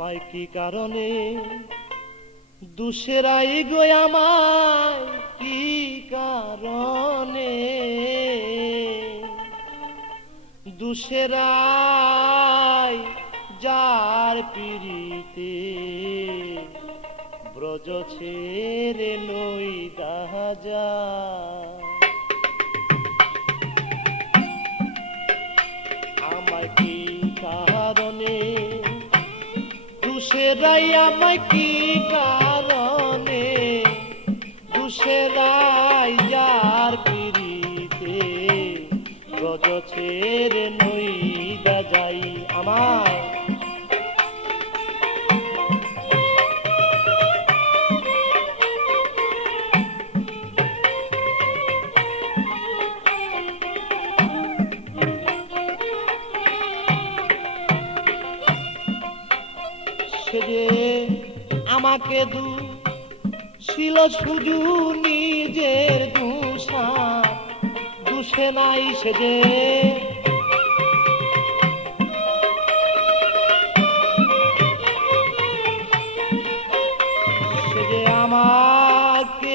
আমায় কি কারণে দুসেরাই গো আমায় কি কারণে দুসেরাই যার পিরিতে ব্রজ ছেড়ে নই দাজা আমায় কি কারণে দুসেরাই আমায় কি কারণে দুসেরাই যার পিরিতে ব্রজ ছেড়ে নই দাজাই আমায় সেজে আমাকে ছিল শুধু নিজের দুষা দুষে নাই সেজে সেজে আমাকে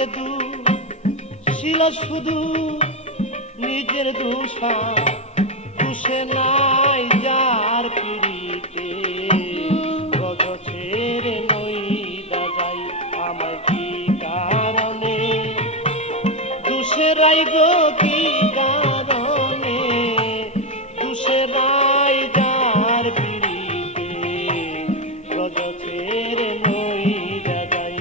ছিল শুধু নিজের দুষা দুষে নাই যার পিড়িতে ছেড়ে নই দাজাই আমায় কি কারণে দুসেরাই গো কি কারণে দুসেরাই যার পিড়িতে ব্রজ ছেড়ে নই দাজাই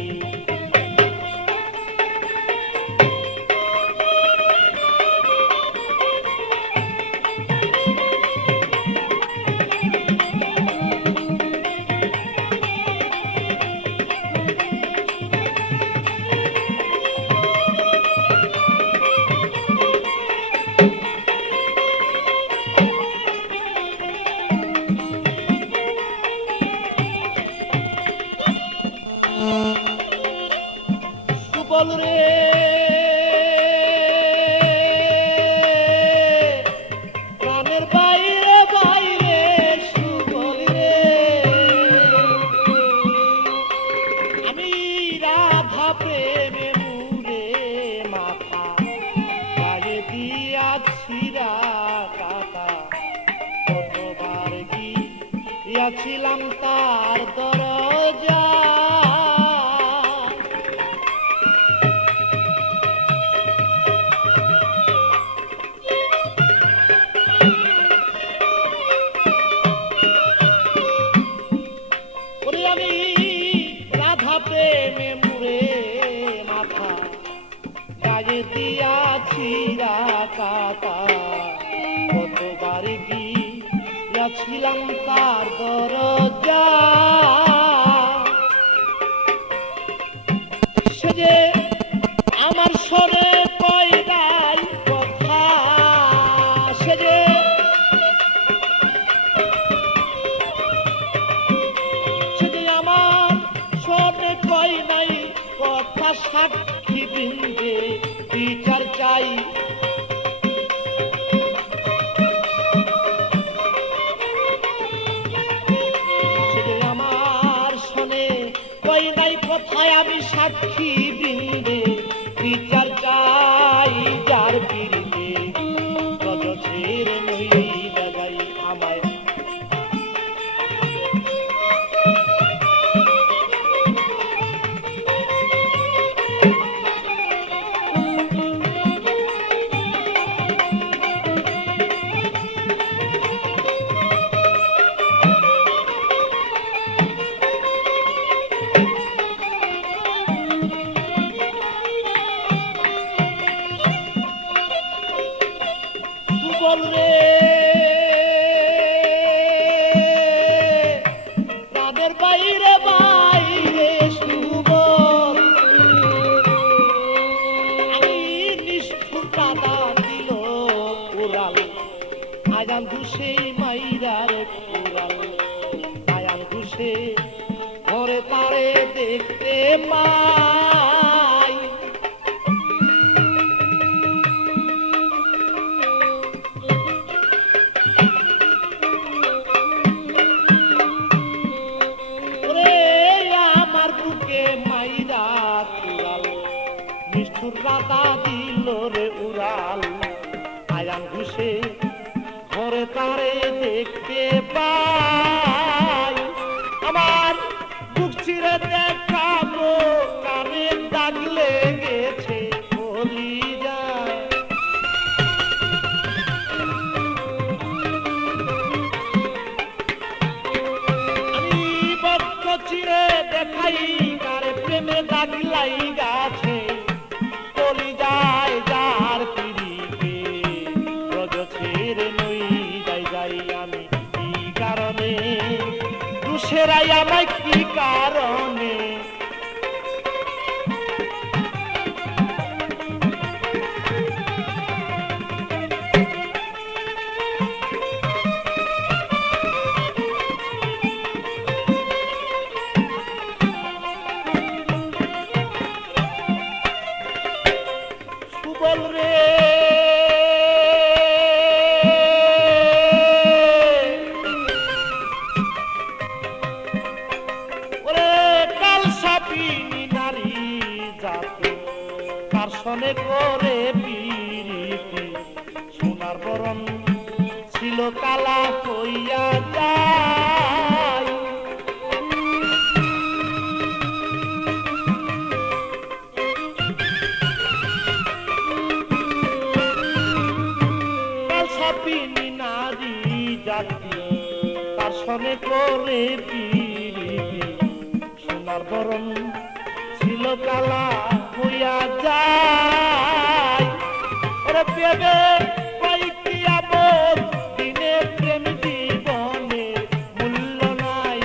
সুবল রে প্রাণের বাইরে বাইরে সুবল রে আমি রাধা প্রেমে মুরে মাথা গায়ে দিয়াছি কাকা কতবার গিয়াছিলাম তার দরজা আমি রাধা প্রেমে মুরে মাথা গায়ে দিয়াছি কাকা কতবার গিয়াছিলাম তার দরজা সে যে আমার সরে পয়দাই কথা সে যে কই নাই কথা সাক্ষী বৃন্দে বিচার চাই আমার শোনে কই নাই কথায় আমি সাক্ষী বৃন্দে বিচার চাই যার পিড়িতে ব্রজ ছেড়ে নই দাজাই আমায় সুবল রে প্রাণের বাইরে বাইরে সুবল আমি নিষ্ঠুর কাদা দিল উড়াল আয়ান ঘুষে মাইরার উড়াল আয়ান ঘুষে ঘরে তারে দেখতে মাই বন্ধুর রাধা দিল রে উড়াল আয়ান ঘুষে ঘরে তারে দেখতে পাই আমার বুক চিরে দেখাবো কানে দাগ লেগেছে বলি যায় আমি বক্ষ চিরে দেখাই কারে প্রেমে দাগ লাইগাছে বলি যায় যার পিড়িতে রজ ছেড়ে নই যাই যাই আমি কি কারণে দুসেরাই আমায় কি কারণে সুবল রে সনে করে পিরিতি সোনার বরণ ছিল কালা হইয়া যায় কাল সাপিনী নারী জাতি তার সনে করে পিরিতি সোনার বরণ ছিল কালা হইয়া যায় ওরে পেবে কয়েকটি আমল দিনে প্রেম জীবনে মূল্য নাই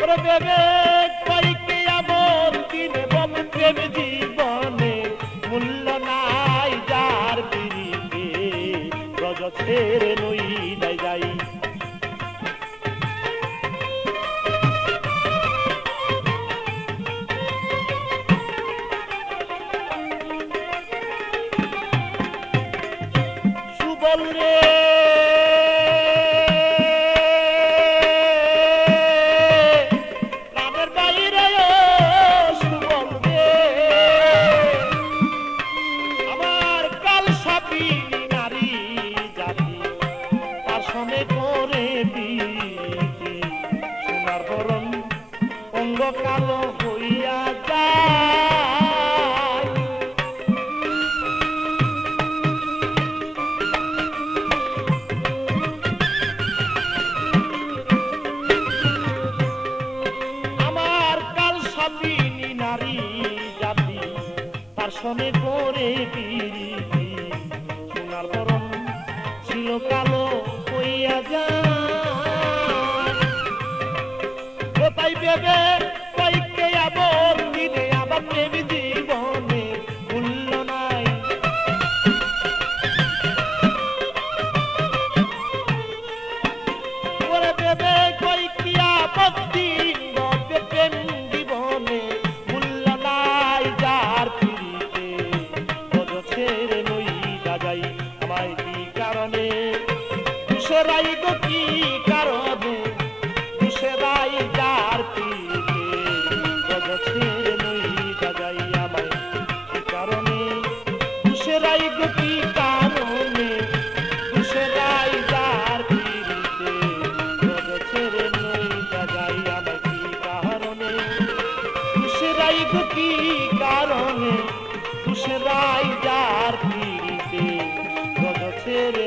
ওরে পেবে কয়েকটি আমল দিনে প্রেম জীবনে মূল্য নাই যার পিড়িতে রজ ছেড়ে নই যাই যাই সুবল রে প্রাণের বাইরে সুবল রে আমার কাল সাপিনী নারী জাতি তার সনে করে পিরিতি সোনার বরণ অঙ্গ কালো হইয়া যায় নারী জাতি তার সনে করে পিরিতি সোনার বরণ ছিল কালো হইয়া যায় তাই ভেবে কয়েককে আবার দিনে আবার প্রেম জীবনে মূল্য নাই ওরে ভেবে কয়েকটি আপত্তি প্রেম জীবনে আমায় কি কারণে দুসেরাই গো কি কারণে দুসেরাই যার পিড়িতে রজ ছেড়ে নই যাই আমায় কি কারণে দুসেরাই গো কি কারণে দুসেরাই যার পিড়িতে রজ ছেড়ে নই যাই আমায় কি কারণে দুসেরাই গো কি কারণে দুসেরাই যার পিড়িতে রজ ছেড়ে